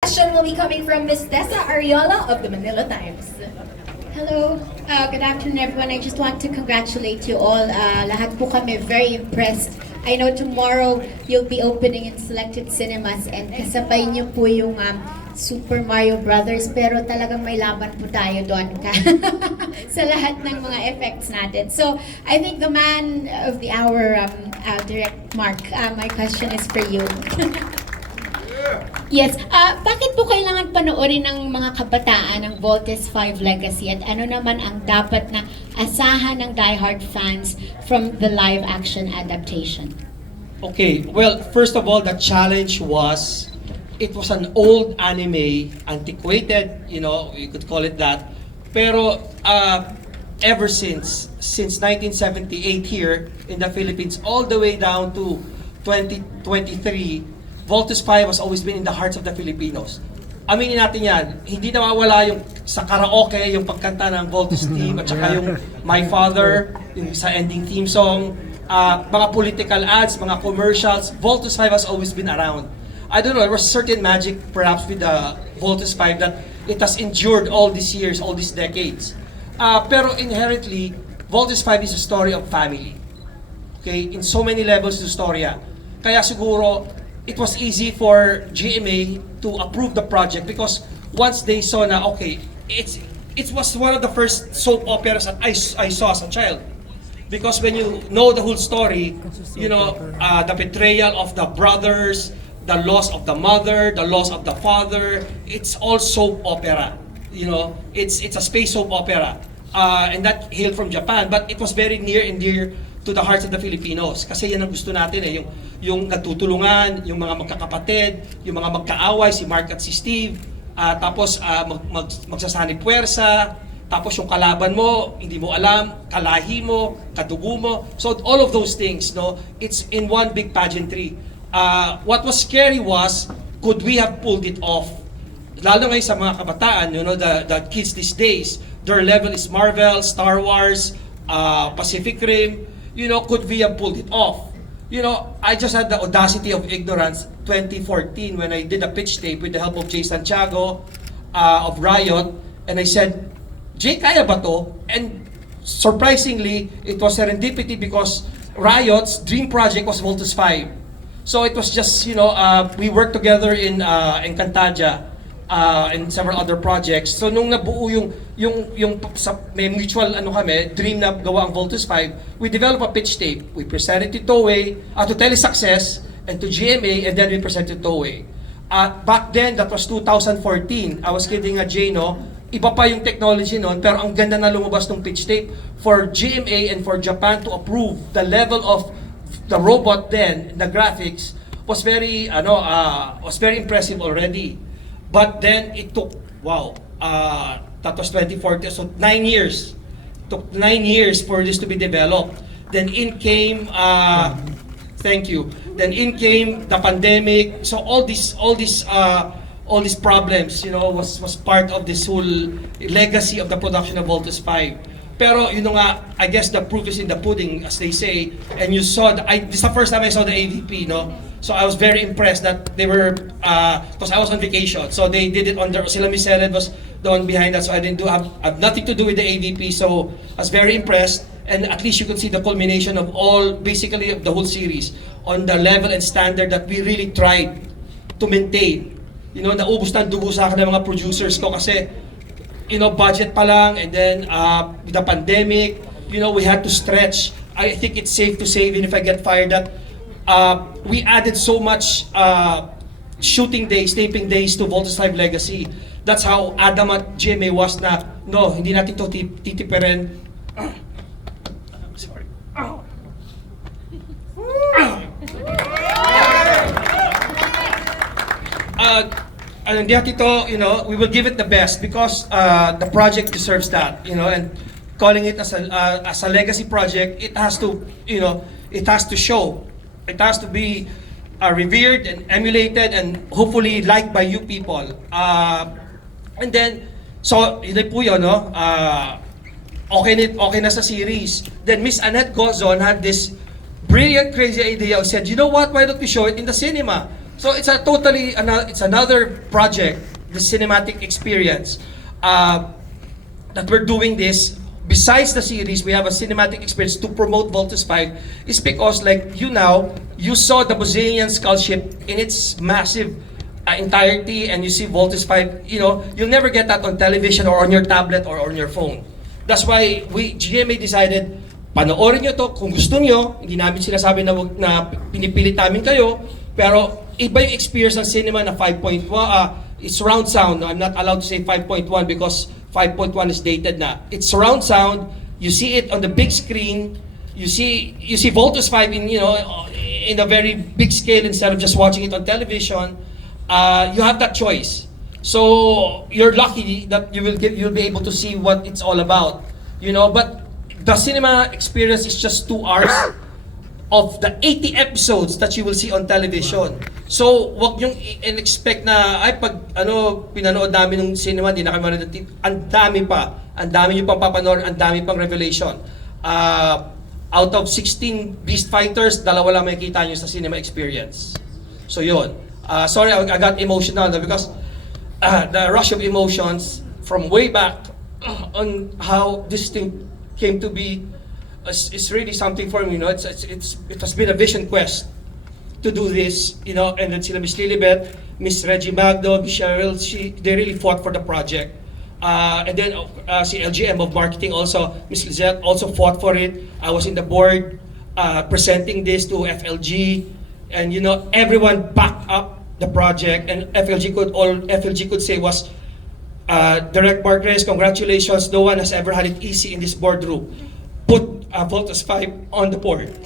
Question will be coming from Ms. Tessa Ariola of the Manila Times. Hello, good afternoon everyone. I just want to congratulate you all. Lahat po kami very impressed. I know tomorrow you'll be opening in selected cinemas and kasabay niyo po yung Super Mario Brothers, pero talagang may laban po tayo doon sa lahat ng mga effects natin. So, I think the man of the hour, Direct Mark, my question is for you. Yes, bakit po kailangan panoorin ng mga kabataan ng Voltes 5 Legacy at ano naman ang dapat na asahan ng diehard fans from the live action adaptation? Okay, well, first of all, the challenge was, it was an old anime, antiquated, you could call it that. Pero ever since 1978 here in the Philippines, all the way down to 2023, Voltes 5 has always been in the hearts of the Filipinos. Aminin natin yan, hindi nawawala yung sa karaoke, yung pagkanta ng Voltes team, at saka yung My Father, yung sa ending theme song, mga political ads, mga commercials, Voltes 5 has always been around. I don't know, there was certain magic perhaps with the Voltes 5 that it has endured all these years, all these decades. Pero inherently, Voltes 5 is a story of family. Okay, in so many levels the storya. Kaya siguro, it was easy for GMA to approve the project because once they saw na, okay, it was one of the first soap operas that I saw as a child. Because when you know the whole story, the betrayal of the brothers, the loss of the mother, the loss of the father, it's all soap opera. It's a space soap opera. And that hailed from Japan, but it was very near and dear to the hearts of the Filipinos. Kasi yan ang gusto natin yung nagtutulungan, yung mga magkakapatid, yung mga magkaaway, si Mark at si Steve, tapos magsasanib puwersa, tapos yung kalaban mo, hindi mo alam, kalahi mo, kadugo mo. So all of those things, it's in one big pageantry. What was scary was, could we have pulled it off? Lalo ngayon sa mga kabataan, the kids these days, their level is Marvel, Star Wars, Pacific Rim. Could we have pulled it off? I just had the audacity of ignorance 2014 when I did a pitch tape with the help of Jay Santiago of Riot, and I said, Jay, kaya ba to? And surprisingly, it was serendipity because Riot's dream project was Voltes 5. So it was just, we worked together in Encantadia and several other projects. So nung nabuo may mutual kami, dream na gawa ang Voltes 5, we developed a pitch tape. We presented to Toei, to Telesuccess, and to GMA, and then we presented to Toei. Back then, that was 2014. I was kidding Jay, iba pa yung technology noon, pero ang ganda na lumabas ng pitch tape for GMA and for Japan to approve the level of the robot then, the graphics, was very impressive already. But then it took, that was 2014, so 9 years. It took 9 years for this to be developed. Then in came, thank you. Then in came the pandemic. So all these problems, was part of this whole legacy of the production of Voltes 5. Pero I guess the proof is in the pudding, as they say. And you saw, this is the first time I saw the AVP, So I was very impressed that they were, because I was on vacation. So they did it on their, sila Miss Helen was the one behind that. So I didn't have nothing to do with the AVP. So I was very impressed. And at least you could see the culmination of basically of the whole series on the level and standard that we really tried to maintain. Naubos na dugo sa akin ng mga producers ko kasi, budget pa lang, and then with the pandemic, we had to stretch. I think it's safe to say, even if I get fired, that we added so much shooting days, taping days to Voltes 5 Legacy. That's how adamant GMA was na, no, hindi natin to titipirin. Sorry. Hindi natin to, we will give it the best because the project deserves that, and calling it as a legacy project, it has to, it has to show. It has to be revered and emulated and hopefully liked by you people. And then, so yun po yun, okay na sa series. Then Miss Annette Gozon had this brilliant, crazy idea. Said, you know what? Why don't we show it in the cinema? So it's it's another project, the cinematic experience, that we're doing this. Besides the series, we have a cinematic experience to promote Voltus 5. Is because like you saw the Brazilian skull ship in its massive entirety, and you see Voltus 5. You'll never get that on television or on your tablet or on your phone. That's why GMA decided, panoorin nyo to kung gusto nyo. Hindi namin sinasabi na pinipilit namin kayo, pero iba yung experience ng cinema na 5.1, it's surround sound. No, I'm not allowed to say 5.1 because 5.1 is dated na. It's surround sound. You see it on the big screen. You see Voltus 5 in a very big scale instead of just watching it on television. You have that choice. So you're lucky that you'll be able to see what it's all about. But the cinema experience is just 2 hours of the 80 episodes that you will see on television. So, wag yung in-expect na, pinanood namin ng cinema, di na kami manood. Ang dami nyo pang papanood, ang dami pang revelation. Out of 16 Beast Fighters, 2 lang makikita nyo sa cinema experience. So, yun. Sorry, I got emotional because the rush of emotions from way back on how this thing came to be is really something for me. It has been a vision quest to do this, and then sila Miss Lilibet, Miss Reggie Magdo, Miss Cheryl, they really fought for the project. And then si LGM of marketing also, Miss Lizette also fought for it. I was in the board presenting this to FLG, and everyone backed up the project, and FLG could say was, Direct Mark Reyes, congratulations, no one has ever had it easy in this boardroom. Put Voltus 5 on the board.